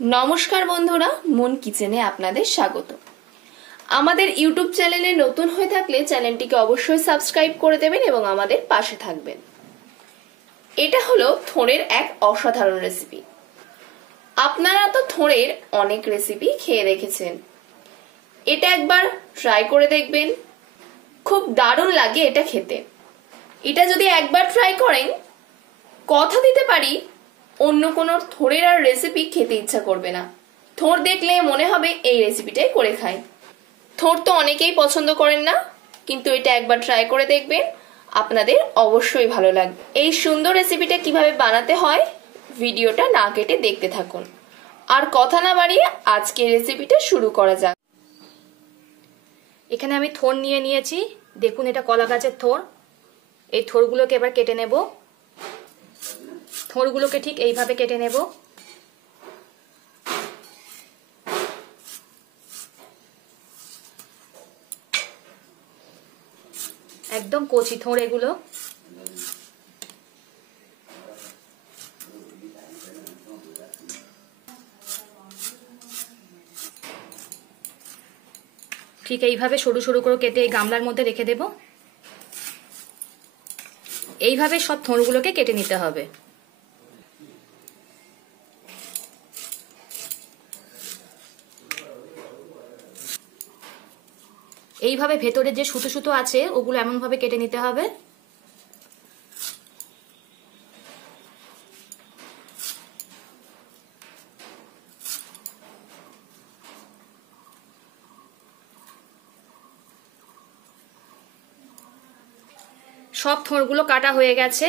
नमस्कार बंधुरा मन किचेने आपनादेर स्वागत। आमादेर यूट्यूब चैनेले नतून हये थाकले चैनेलटिके अवश्यई सबस्क्राइब करे देबेन एबं आमादेर पाशे थाकबेन। एटा हलो थोड़ेर एक असाधारण रेसिपि। आपनारा तो थोड़ेर अनेक रेसिपि खेये रेखेछेन, एटा एकबार ट्राई करे देखबेन, खूब दारुण लागे एटा खेते। एटा जदि एकबार ट्राई करेन कथा दिते पारी অন্য কোনো থোড়ের আর রেসিপি খেতে ইচ্ছা করবে না। থোড় দেখলে মনে হবে এই রেসিপিটাই করে খাই। থোড় তো অনেকেই পছন্দ করেন না, কিন্তু এটা একবার ট্রাই করে দেখবেন, আপনাদের অবশ্যই ভালো লাগবে। এই সুন্দর রেসিপিটা কিভাবে বানাতে হয় ভিডিওটা না কেটে দেখতে থাকুন। আর কথা না বাড়িয়ে আজকে রেসিপিটা শুরু করা যাক। এখানে আমি থোড় নিয়ে নিয়েছি, দেখুন এটা কলা গাছের থোড়। এই থোড়গুলোকে এবার কেটে নেব। থোড়গুলোকে ঠিক এইভাবে কেটে নেব। একদম কচি থোড় এগুলো। ঠিক এইভাবে সরু সরু করে কেটে এই গামলার মধ্যে রেখে দেব। এইভাবে সব থোড়গুলোকে কেটে নিতে হবে। এইভাবে ভেতরে যে সুতো সুতো আছে ওগুলো এমন ভাবে কেটে নিতে হবে। সব থোড়গুলো কাটা হয়ে গেছে।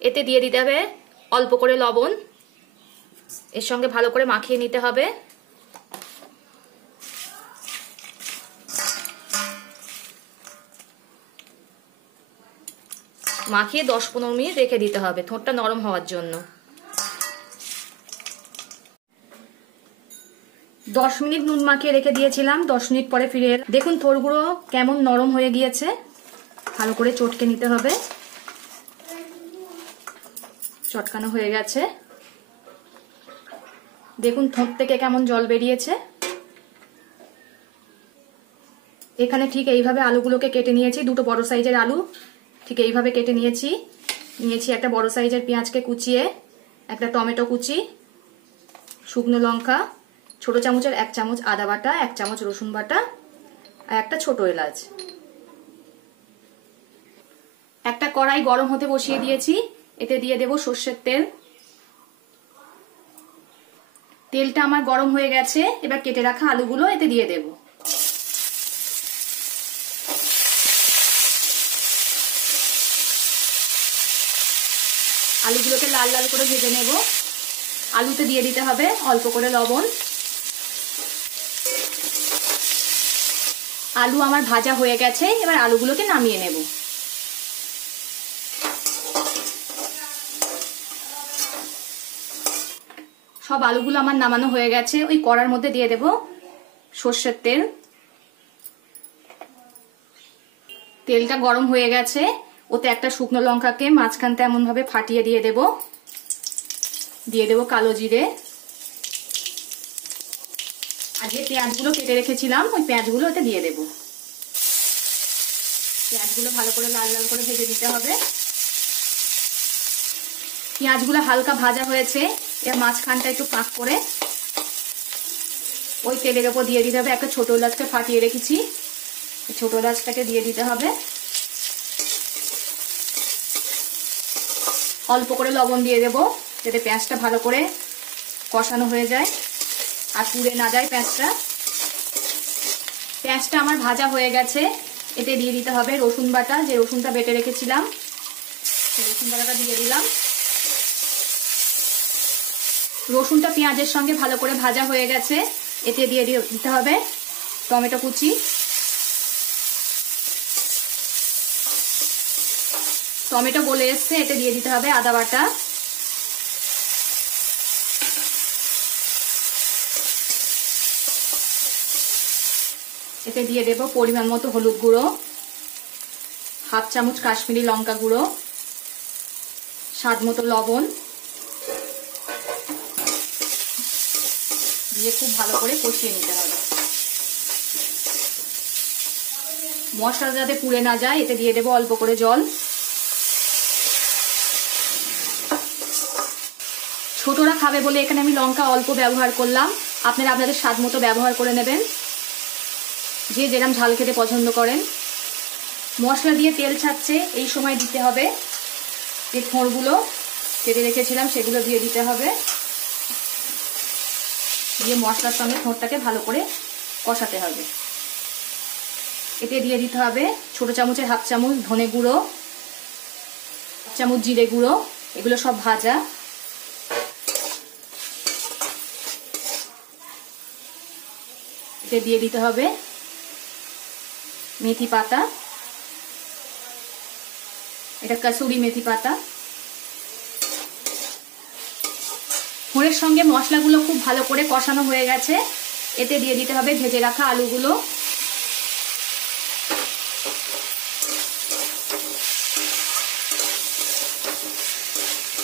এতে দিয়ে দিতে হবে অল্প করে লবণ, এর সঙ্গে ভালো করে মাখিয়ে নিতে হবে। মাখিয়ে 10-15 মিনিট রেখে দিতে হবে থোড়টা নরম হওয়ার জন্য। 10 মিনিট নুন মাখিয়ে রেখে দিয়েছিলাম, 10 মিনিট পরে ফিরে এলাম। দেখুন থোড়গুলো কেমন নরম হয়ে গিয়েছে। ভালো করে চটকে নিতে হবে। চটকানো হয়ে গেছে। দেখুন থোড় থেকে কেমন জল বেরিয়েছে। এখানে ঠিক এইভাবে আলুগুলোকে কেটে নিয়েছি, দুটো বড় সাইজের আলু ঠিক এইভাবে কেটে নিয়েছি। একটা বড় সাইজের পেঁয়াজকে কুচিয়ে, একটা টমেটো কুচি, শুকনো লঙ্কা, ছোট চামচের 1 চামচ আদা বাটা, 1 চামচ রসুন বাটা আর একটা ছোট এলাচ। একটা কড়াই গরম হতে বসিয়ে দিয়েছি, এতে দিয়ে দেব সর্ষের তেল। তেলটা আমার গরম হয়ে গেছে, এবার কেটে রাখা আলুগুলো এতে দিয়ে দেব। আলুগুলোকে লাল লাল করে ভেজে নেব। আলুতে দিয়ে দিতে হবে অল্প করে লবণ। আলু আমার ভাজা হয়ে গেছে, এবার আলুগুলোকে নামিয়ে নেব। সব আলুগুলো আমার নামানো হয়ে গেছে। ওই কড়ার মধ্যে দিয়ে দেব সর্ষের তেল। তেলটা গরম হয়ে গেছে, ওতে একটা শুকনো লঙ্কাকে মাঝখানতে এমন ভাবে ফাটিয়ে দিয়ে দেব। দিয়ে দেব কালো জিরে। আর যে পেঁয়াজগুলো কেটে রেখেছিলাম ওই পেঁয়াজগুলো ওতে দিয়ে দেব। পেঁয়াজগুলো ভালো করে লাল লাল করে ভেজে দিতে হবে। পেঁয়াজগুলো হালকা ভাজা হয়েছে, এর মাঝখানটা একটু পাক করে ওই তেলের ওপর দিয়ে দিতে হবে। একটা ছোট এলাচকে ফাটিয়ে রেখেছি, ছোট এলাচটাকে দিয়ে দিতে হবে। অল্প করে লবণ দিয়ে দেব, যাতে পেঁয়াজটা ভালো করে কষানো হয়ে যায় আর পুড়ে না যায় পেঁয়াজটা। পেঁয়াজটা আমার ভাজা হয়ে গেছে, এতে দিয়ে দিতে হবে রসুন বাটা। যে রসুনটা বেটে রেখেছিলাম সেই রসুন বাটাটা দিয়ে দিলাম। রসুনটা পেঁয়াজের সঙ্গে ভালো করে ভাজা হয়ে গেছে, এতে দিয়ে দিতে হবে টমেটো কুচি। টমেটো গলে এসছে, এতে দিয়ে দিতে হবে আদা বাটা। এতে দিয়ে দেব পরিমাণ মতো হলুদ গুঁড়ো, 1/2 চামচ কাশ্মীরি লঙ্কা গুঁড়ো, স্বাদ মতো লবণ, দিয়ে খুব ভালো করে কষিয়ে নিতে হবে। মশলা যাতে পুড়ে না যায় এতে দিয়ে দেবো অল্প করে জল। ছোটরা খাবে বলে এখানে আমি লঙ্কা অল্প ব্যবহার করলাম, আপনারা আপনাদের স্বাদ মতো ব্যবহার করে নেবেন, যে যেরকম ঝাল খেতে পছন্দ করেন। মশলা দিয়ে তেল ছাড়ছে, এই সময় দিতে হবে যে থোড়গুলো কেটে রেখেছিলাম সেগুলো দিয়ে দিতে হবে। দিয়ে মশলার সঙ্গে থোড়টাকে ভালো করে কষাতে হবে। এতে দিয়ে দিতে হবে ছোট চামচের হাফ চামচ ধনে গুঁড়ো, হাফ চামচ জিরে গুঁড়ো, এগুলো সব ভাজা। এতে দিয়ে দিতে হবে মেথি পাতা, এটা কাসুরি মেথি পাতা। থোড়ের সঙ্গে মশলাগুলো খুব ভালো করে কষানো হয়ে গেছে, এতে দিয়ে দিতে হবে ভেজে রাখা আলুগুলো।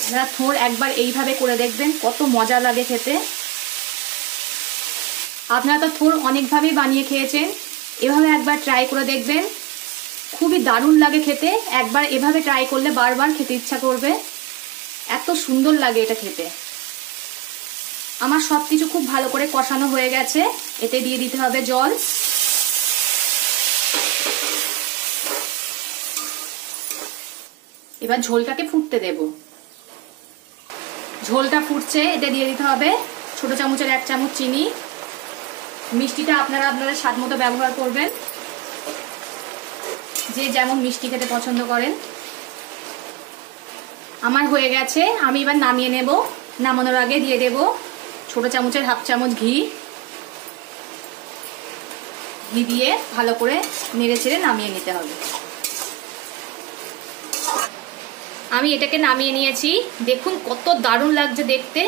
আপনারা থোড় একবার এইভাবে করে দেখবেন, কত মজা লাগে খেতে। আপনারা তো থোড় অনেকভাবেই বানিয়ে খেয়েছেন, এভাবে একবার ট্রাই করে দেখবেন, খুবই দারুণ লাগে খেতে। একবার এভাবে ট্রাই করলে বারবার খেতে ইচ্ছা করবে, এত সুন্দর লাগে এটা খেতে। আমার সব কিছু খুব ভালো করে কষানো হয়ে গেছে, এতে দিয়ে দিতে হবে জল। এবার ঝোলটাকে ফুটতে দেব। ঝোলটা ফুটছে, এতে দিয়ে দিতে হবে ছোট চামচের 1 চামচ চিনি। মিষ্টিটা আপনারা আপনাদের স্বাদ মতো ব্যবহার করবেন, যে যেমন মিষ্টি খেতে পছন্দ করেন। আমার হয়ে গেছে, আমি এবার নামিয়ে নেব। নামানোর আগে দিয়ে দেব ছোট চামচের হাফ চামচ ঘি। ঘি দিয়ে ভালো করে নেড়ে চেড়ে নামিয়ে নিতে হবে। আমি এটাকে নামিয়ে নিয়েছি, দেখুন কত দারুণ লাগছে দেখতে।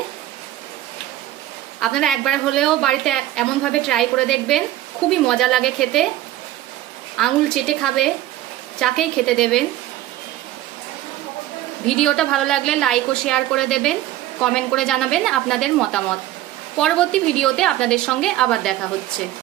আপনারা একবার হলেও বাড়িতে এমনভাবে ট্রাই করে দেখবেন, খুবই মজা লাগে খেতে। আঙুল চেটে খাবে, যাকেই খেতে দেবেন। ভিডিওটা ভালো লাগলে লাইক ও শেয়ার করে দেবেন, কমেন্ট করে জানাবেন আপনাদের মতামত। পরবর্তী ভিডিওতে আপনাদের সঙ্গে আবার দেখা হচ্ছে।